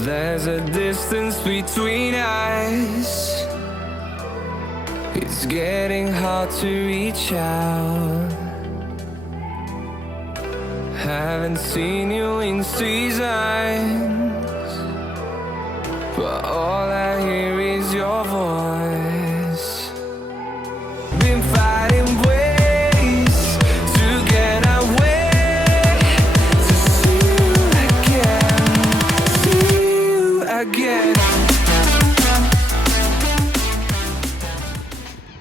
There's a distance between us. It's getting hard to reach out. Haven't seen you in seasons, but all I hear is your voice. Been fighting ways to get away, to see you again.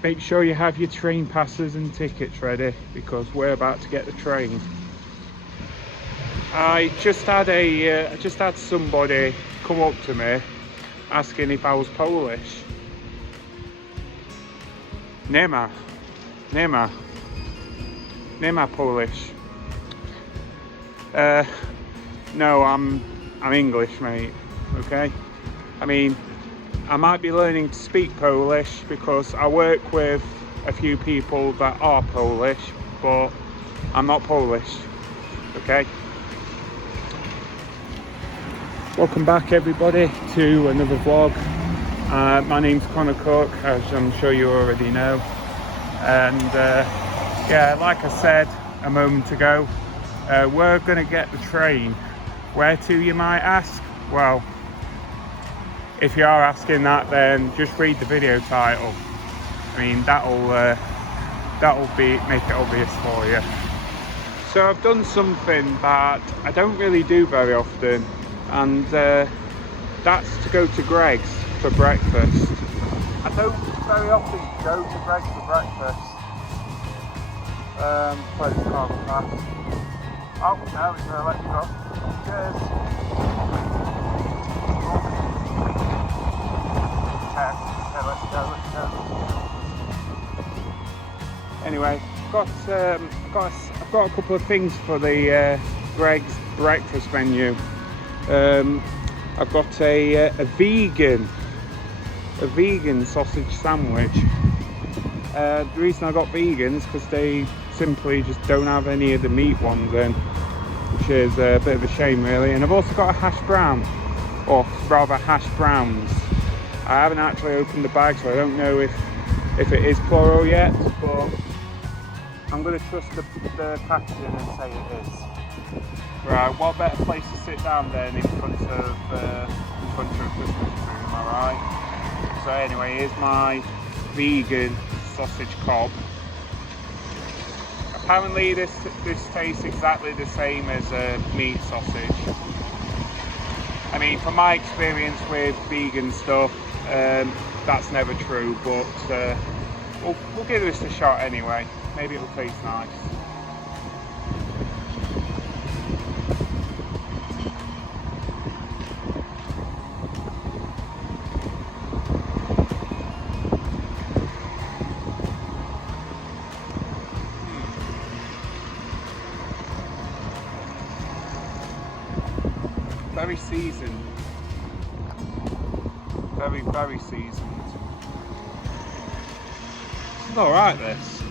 Make sure you have your train passes and tickets ready, because we're about to get the train. I just had somebody come up to me asking if I was Polish. Nema Polish. No, I'm English, mate. Okay. I mean, I might be learning to speak Polish because I work with a few people that are Polish, but I'm not Polish. Okay. Welcome back, everybody, to another vlog. My name's Connor Cook, as I'm sure you already know. And yeah, like I said a moment ago, we're going to get the train. Where to, you might ask? Well, if you are asking that, then just read the video title. I mean, that'll make it obvious for you. So I've done something that I don't really do very often, and that's to go to Greg's for breakfast. I don't very often go to Greg's for breakfast. Play the car past. Oh, no, it's going to let me go. Cheers. Let's go. Anyway, I've got a couple of things for the Greg's breakfast menu. I've got a vegan sausage sandwich. The reason I got vegans because they simply just don't have any of the meat ones in, which is a bit of a shame, really. And I've also got a hash brown, or rather hash browns. I haven't actually opened the bag, so I don't know if it is plural yet, but I'm going to trust the packaging and say it is. Right, what better place to sit down then in front of a Christmas tree, am I right? So anyway, here's my vegan sausage cob. Apparently this tastes exactly the same as a meat sausage. I mean, from my experience with vegan stuff, that's never true, but we'll give this a shot anyway. Maybe it'll taste nice. Very seasoned. Very seasoned. It's alright, this.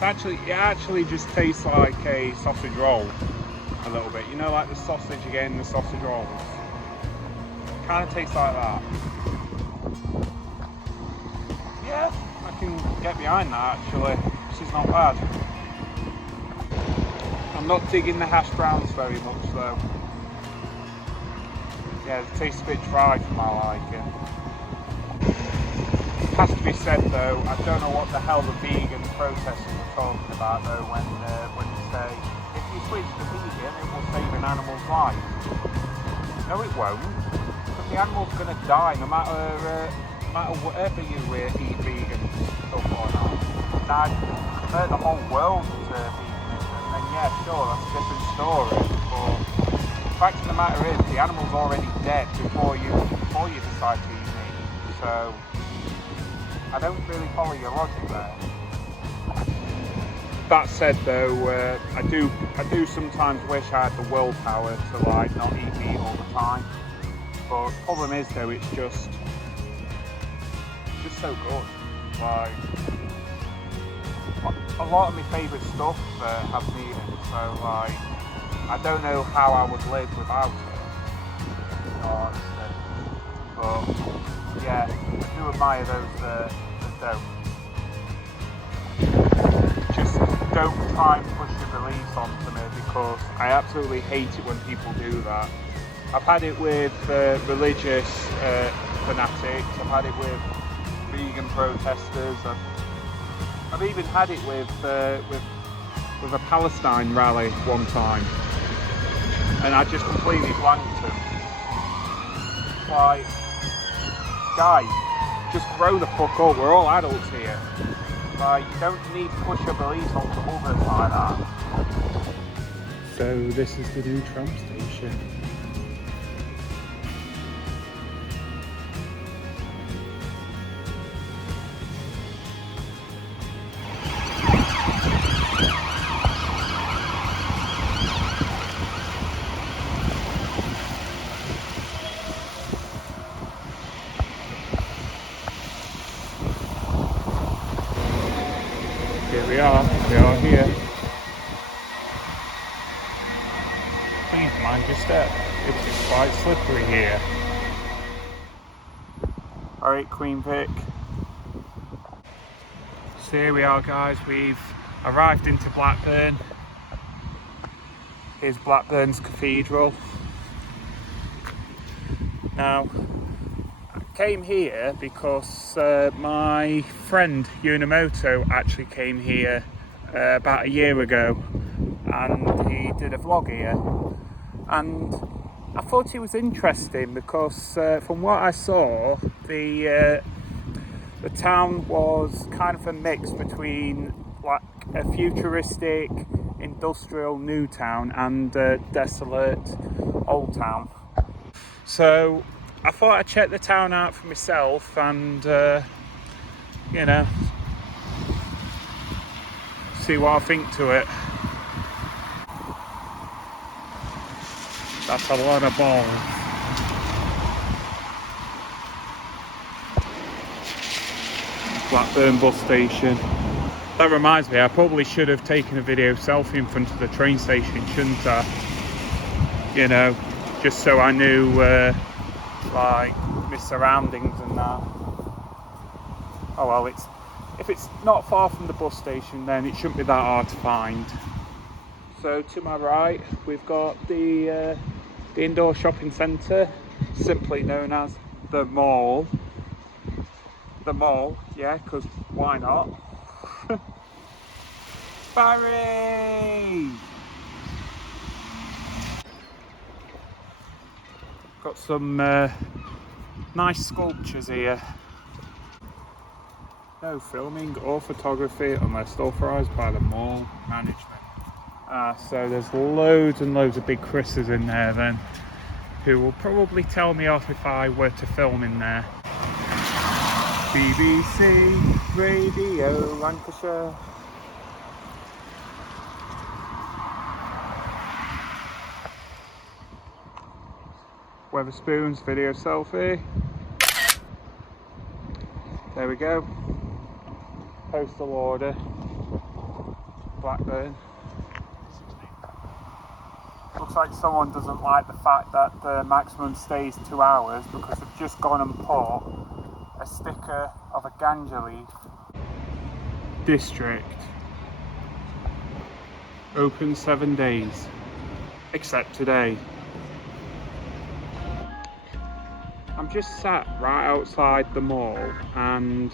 It actually just tastes like a sausage roll a little bit. You know, like the sausage again, the sausage rolls. Kind of tastes like that. Yeah, I can get behind that actually. This is not bad. I'm not digging the hash browns very much though. Yeah, it tastes a bit dry for my liking. It has to be said though, I don't know what the hell the vegan protesters are talking about though when they say, if you switch to vegan it will save an animal's life. No it won't, because the animal's going to die no matter whatever you eat vegan stuff or not. Now, the whole world is veganism, then yeah, sure, that's a different story, but the fact of the matter is, the animal's already dead before you decide to eat meat. So I don't really follow your logic there. That said, though, I do sometimes wish I had the willpower to like not eat meat all the time. But the problem is, though, it's just so good. Like a lot of my favourite stuff has meat in it, so like. I don't know how I would live without it. honestly. But yeah, I do admire those that don't. Just don't try and push your beliefs onto me, because I absolutely hate it when people do that. I've had it with religious fanatics. I've had it with vegan protesters. I've even had it with a Palestine rally one time, and I just completely blanked them. Like, guys, just grow the fuck up. We're all adults here. Like, you don't need to push your beliefs onto others like that. So this is the new tram station. Here we are here. Please mind your step, it is quite slippery here. Alright, Queen Vic. So here we are, guys, we've arrived into Blackburn. Here's Blackburn's cathedral. Now, I came here because my friend Unimoto actually came here about a year ago, and he did a vlog here, and I thought it was interesting because from what I saw, the town was kind of a mix between like a futuristic industrial new town and a desolate old town. So I thought I'd check the town out for myself and you know, see what I think to it. That's a lot of balls. Blackburn bus station. That reminds me, I probably should have taken a video selfie in front of the train station, shouldn't I? You know, just so I knew like my surroundings and that. Oh well, if it's not far from the bus station, then it shouldn't be that hard to find. So to my right, we've got the indoor shopping centre, simply known as the mall. The mall, yeah, because why not? Barry! Got some nice sculptures here. No filming or photography unless authorised by the mall management. So there's loads and loads of big Chris's in there then, who will probably tell me off if I were to film in there. BBC Radio Lancashire. Weatherspoons video selfie. There we go. Postal order. Blackburn. Looks like someone doesn't like the fact that the maximum stay is 2 hours, because they've just gone and put a sticker of a ganja leaf. District. Open 7 days. Except today. I'm just sat right outside the mall, and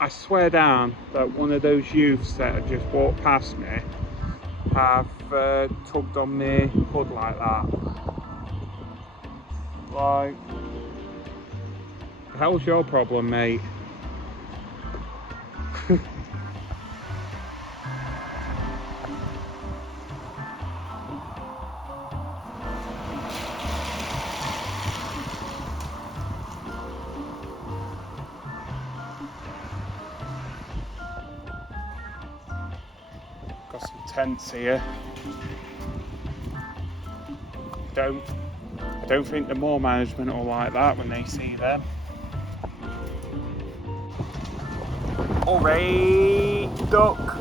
I swear down that one of those youths that have just walked past me have tugged on my hood like that. Like, the hell's your problem, mate? Got some tents here. I don't think the mall management will like that when they see them. Alright, duck.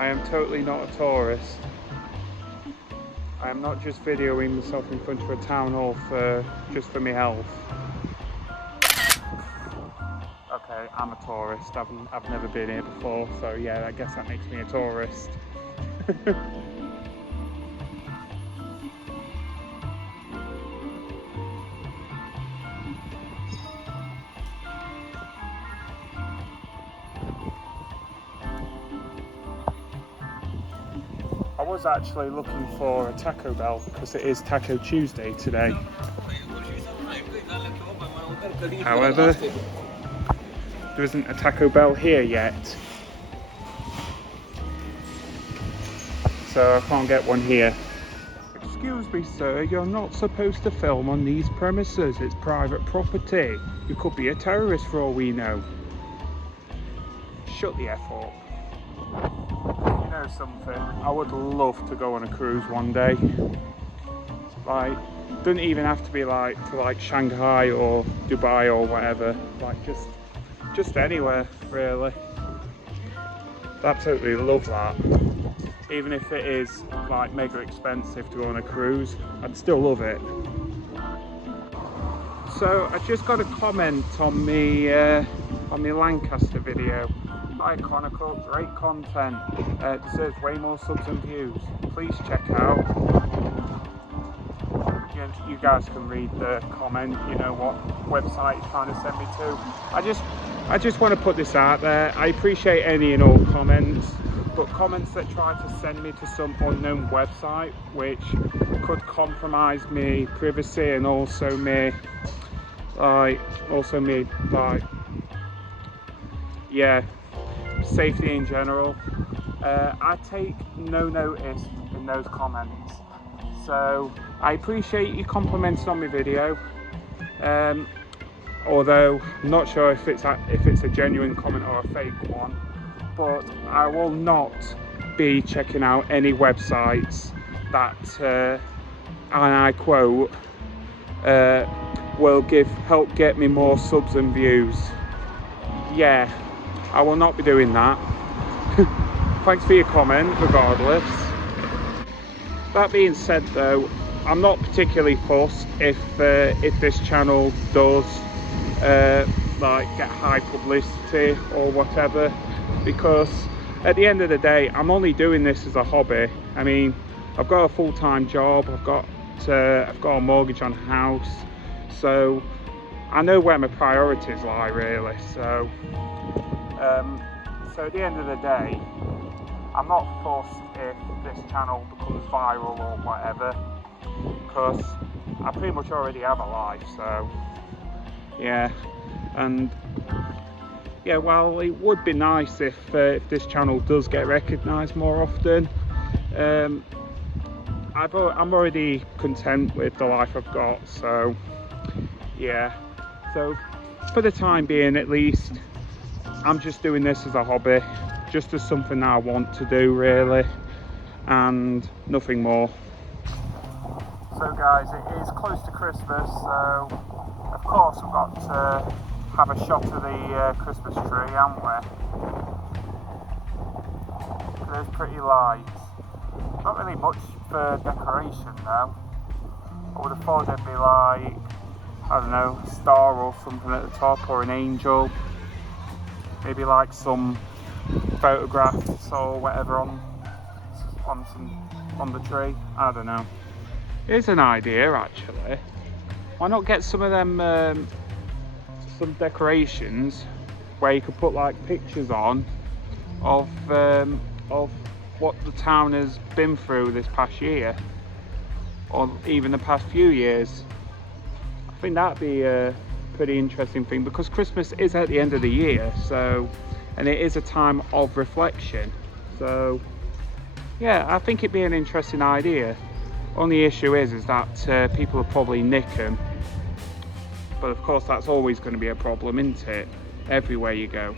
I am totally not a tourist. I am not just videoing myself in front of a town hall just for my health. Okay, I'm a tourist. I've never been here before, so yeah, I guess that makes me a tourist. I was actually looking for a Taco Bell because it is Taco Tuesday today. However, there isn't a Taco Bell here yet, so I can't get one here. Excuse me, sir, you're not supposed to film on these premises. It's private property. You could be a terrorist for all we know. Shut the F up. You know something? I would love to go on a cruise one day. Like, doesn't even have to be like to Shanghai or Dubai or whatever. Like just anywhere really. Absolutely love that. Even if it is like mega expensive to go on a cruise, I'd still love it. So I just got a comment on the Lancaster video. Hi Chronicle, great content. Deserves way more subs and views. Please check out. You guys can read the comment. You know what website you're trying to send me to. I just want to put this out there. I appreciate any and all comments, but comments that try to send me to some unknown website, which could compromise me privacy and also me safety in general. I take no notice in those comments. So I appreciate you complimenting on my video. Although I'm not sure if it's a genuine comment or a fake one, but I will not be checking out any websites that, and I quote, will help get me more subs and views. Yeah, I will not be doing that. Thanks for your comment, regardless. That being said, though, I'm not particularly fussed if this channel does get high publicity or whatever, because at the end of the day, I'm only doing this as a hobby. I mean, I've got a full-time job. I've got a mortgage on a house, so I know where my priorities lie, really. So at the end of the day, I'm not fussed if this channel becomes viral or whatever, because I pretty much already have a life. So yeah, and yeah, while it would be nice if this channel does get recognised more often, I'm already content with the life I've got. So yeah, so for the time being at least, I'm just doing this as a hobby, just as something that I want to do really, and nothing more. So guys, it is close to Christmas, so of course we've got to have a shot of the Christmas tree, haven't we? There's pretty lights. Not really much for decoration though. I would have thought there'd be like, I don't know, a star or something at the top, or an angel. Maybe like some photographs or whatever on the tree. I don't know. Here's an idea actually. Why not get some of them some decorations where you could put like pictures on of what the town has been through this past year, or even the past few years. I think that'd be a pretty interesting thing, because Christmas is at the end of the year, so, and it is a time of reflection. So yeah, I think it'd be an interesting idea. Only issue is that people will probably nick them, but of course that's always going to be a problem, isn't it? Everywhere you go.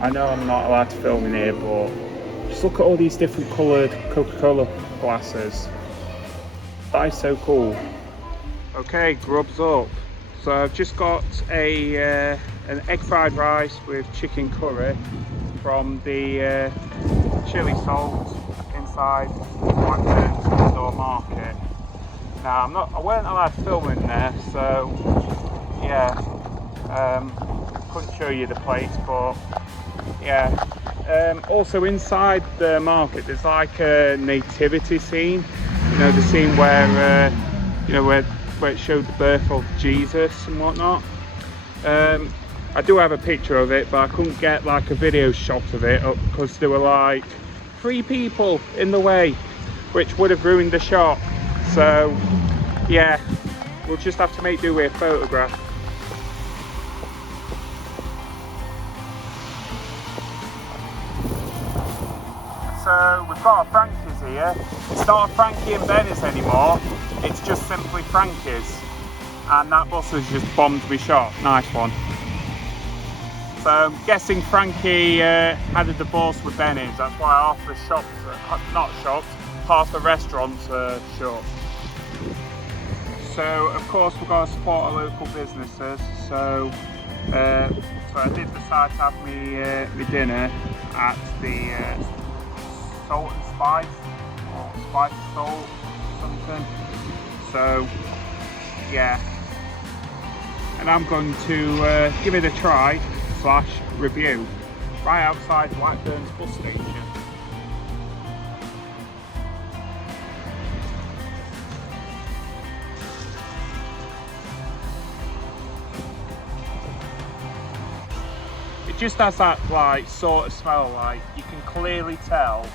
I know I'm not allowed to film in here, but just look at all these different coloured Coca-Cola glasses. That is so cool. Okay, grub's up. So I've just got an egg fried rice with chicken curry from the chili sold inside Blackburn indoor market. Now I weren't allowed to film in there, so yeah, couldn't show you the place, but yeah. Also inside the market there's like a nativity scene, you know, the scene where you know, where it showed the birth of Jesus and whatnot. I do have a picture of it, but I couldn't get like a video shot of it up because there were like 3 people in the way, which would have ruined the shot. So yeah, we'll just have to make do with a photograph. So we've got our Frankie's here. It's not a Frankie and Benny's anymore, it's just simply Frankie's. And that bus has just bombed me shot. Nice one. So I'm guessing Frankie had a divorce with Benny's. That's why half the shops, not shops, half the restaurants are shut. So of course we've got to support our local businesses. So I did decide to have me dinner at the Salt and Spice, or Spice Salt, something. So yeah, and I'm going to give it a try / review right outside Blackburn's bus station. It just has that like sort of smell, like you can clearly tell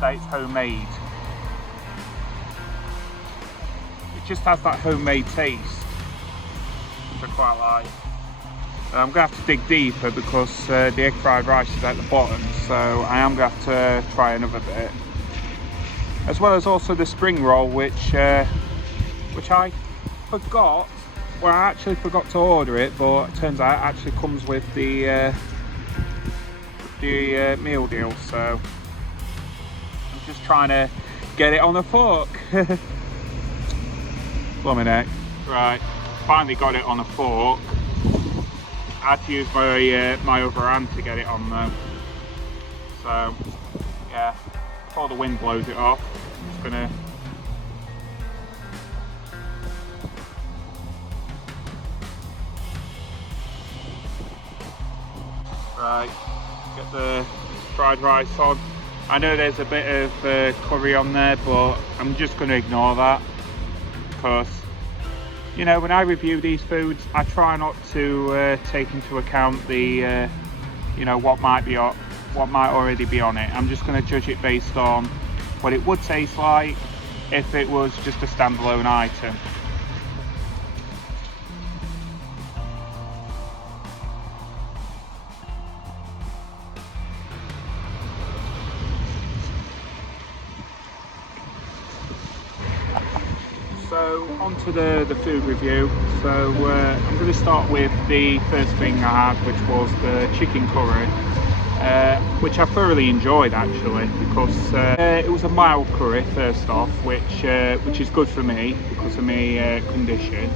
that it's homemade. It just has that homemade taste, which I quite like. I'm going to have to dig deeper because the egg fried rice is at the bottom, so I am going to have to try another bit. As well as also the spring roll, which I forgot. Well, I actually forgot to order it, but it turns out it actually comes with the meal deal, so I'm just trying to get it on a fork. Blumming heck. Right, finally got it on a fork. I had to use my other hand to get it on though. So yeah, before the wind blows it off, I'm just gonna get the fried rice on. I know there's a bit of curry on there, but I'm just going to ignore that because, you know, when I review these foods, I try not to take into account the, you know, what might already be on it. I'm just going to judge it based on what it would taste like if it was just a standalone item. So on to the food review. So I'm going to start with the first thing I had, which was the chicken curry, which I thoroughly enjoyed actually, because it was a mild curry first off, which is good for me because of my condition.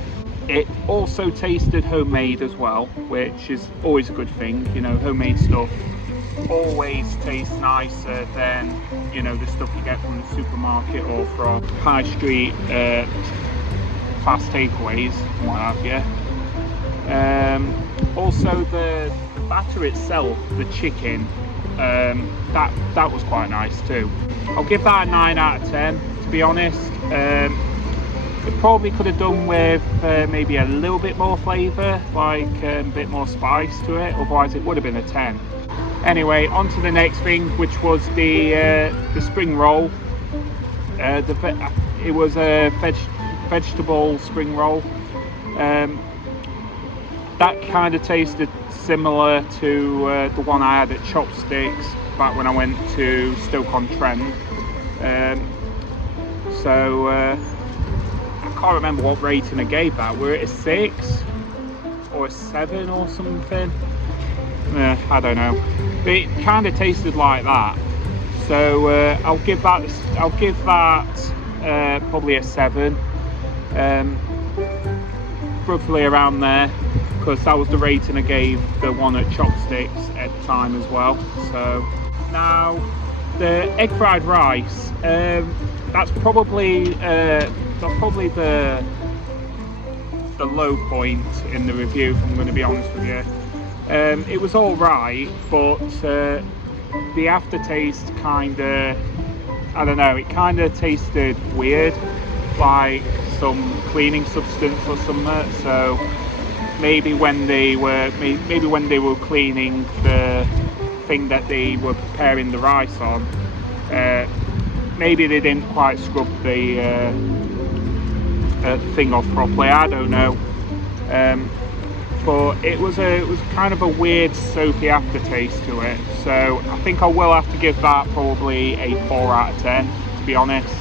It also tasted homemade as well, which is always a good thing. You know, homemade stuff always tastes nicer than, you know, the stuff you get from the supermarket or from high street fast takeaways and what have you. Also the batter itself, the chicken, that was quite nice too. I'll give that a 9 out of 10, to be honest. It probably could have done with maybe a little bit more flavour, like a bit more spice to it, otherwise it would have been a 10. Anyway, on to the next thing, which was the spring roll. It was a vegetable spring roll. That kind of tasted similar to the one I had at Chopsticks back when I went to Stoke-on-Trent. So I can't remember what rating I gave that. Were it a 6 or a 7 or something? I don't know, but it kind of tasted like that, so I'll give that probably a 7, roughly around there, because that was the rating I gave the one at Chopsticks at the time as well. So now the egg fried rice, that's probably the low point in the review, if I'm going to be honest with you. It was all right, but the aftertaste kind of, I don't know, it kind of tasted weird, like some cleaning substance or something. So maybe when they were cleaning the thing that they were preparing the rice on, maybe they didn't quite scrub the thing off properly. I don't know. But it was kind of a weird soapy aftertaste to it, so I think I will have to give that probably a 4 out of 10, to be honest.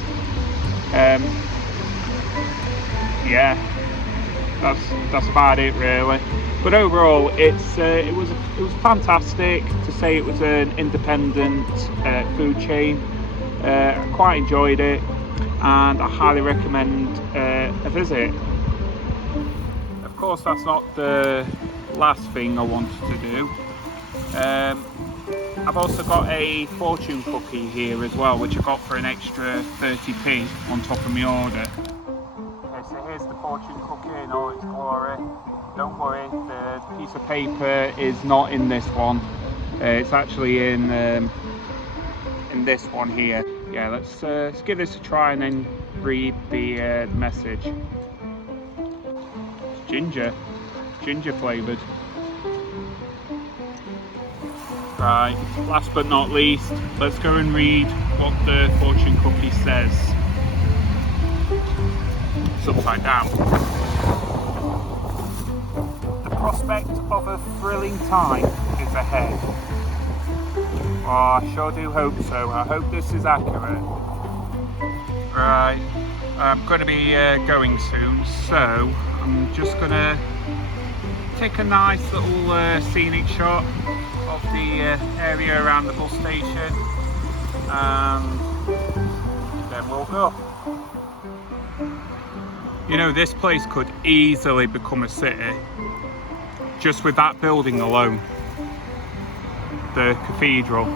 Yeah, that's about it really. But overall, it was fantastic. To say it was an independent food chain, I quite enjoyed it, and I highly recommend a visit. Of course, that's not the last thing I wanted to do. I've also got a fortune cookie here as well, which I got for an extra 30p on top of my order. Okay, so here's the fortune cookie in all its glory. Don't worry, the piece of paper is not in this one. It's actually in this one here. Yeah, let's give this a try and then read the message. Ginger flavoured. Right, last but not least, let's go and read what the fortune cookie says. It's upside down. The prospect of a thrilling time is ahead. Oh, I sure do hope so. I hope this is accurate. Right, I'm going to be going soon, so I'm just going to take a nice little scenic shot of the area around the bus station, and then we'll go. You know, this place could easily become a city just with that building alone, the cathedral.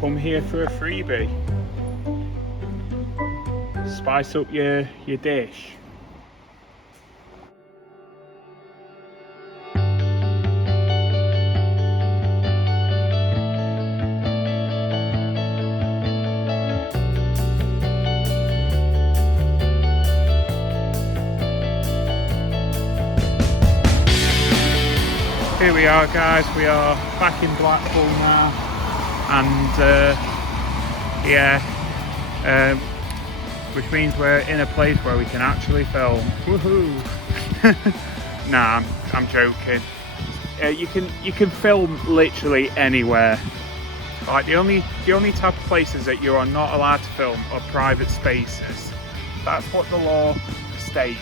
Come here for a freebie. Spice up your dish. Here we are, guys. We are back in Blackburn now. And which means we're in a place where we can actually film. Woohoo! Nah, I'm joking. You can film literally anywhere. Like the only type of places that you are not allowed to film are private spaces. That's what the law states.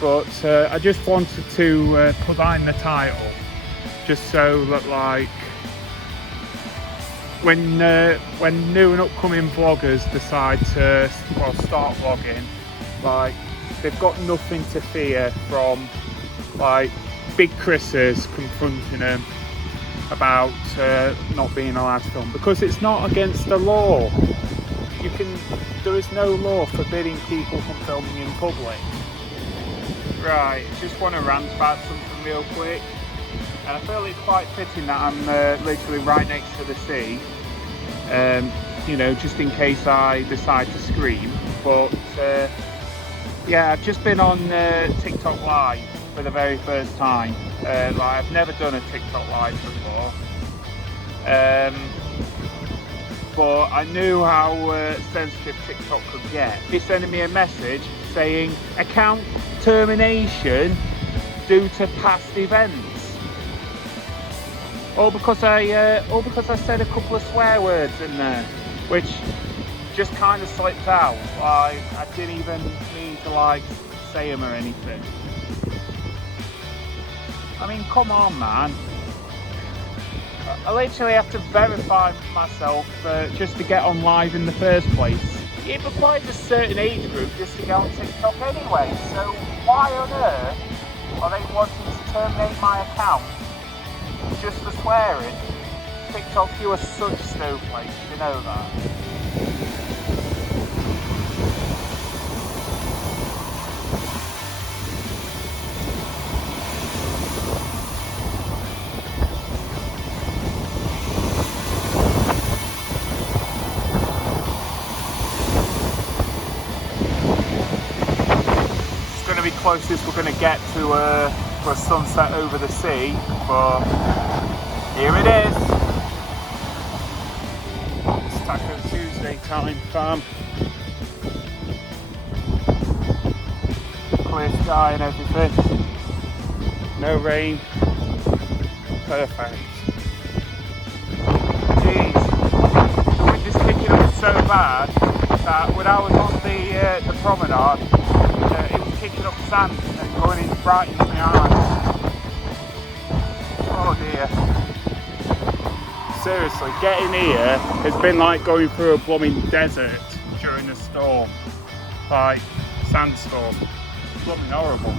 But I just wanted to put that in the title, just so that, like, when new and upcoming vloggers decide to start vlogging, like, they've got nothing to fear from like big Chris's confronting them about not being allowed to film, because it's not against the law. There is no law forbidding people from filming in public. Right, just want to rant about something real quick. And I feel it's quite fitting that I'm literally right next to the sea, you know, just in case I decide to scream. But yeah, I've just been on TikTok Live for the very first time. Like, I've never done a TikTok Live before, but I knew how sensitive TikTok could get. He's sending me a message saying account termination due to past events. all because I said a couple of swear words in there, which just kind of slipped out. I didn't even mean to like say them or anything. I mean, come on, man. I literally have to verify myself just to get on live in the first place. It requires a certain age group just to get on TikTok anyway, so why on earth are they wanting to terminate my account just for swearing? TikTok, you are such snowflakes, you know that. Be closest we're going to get to a sunset over the sea, but here it is. It's Taco Tuesday time, fam. Clear sky and everything, no rain, perfect. Jeez, the wind is kicking up so bad that when I was on the promenade, it was kicking up sand and going in right into my eyes. Oh dear. Seriously, getting here has been like going through a blooming desert during a storm. Like, sandstorm. Blooming horrible.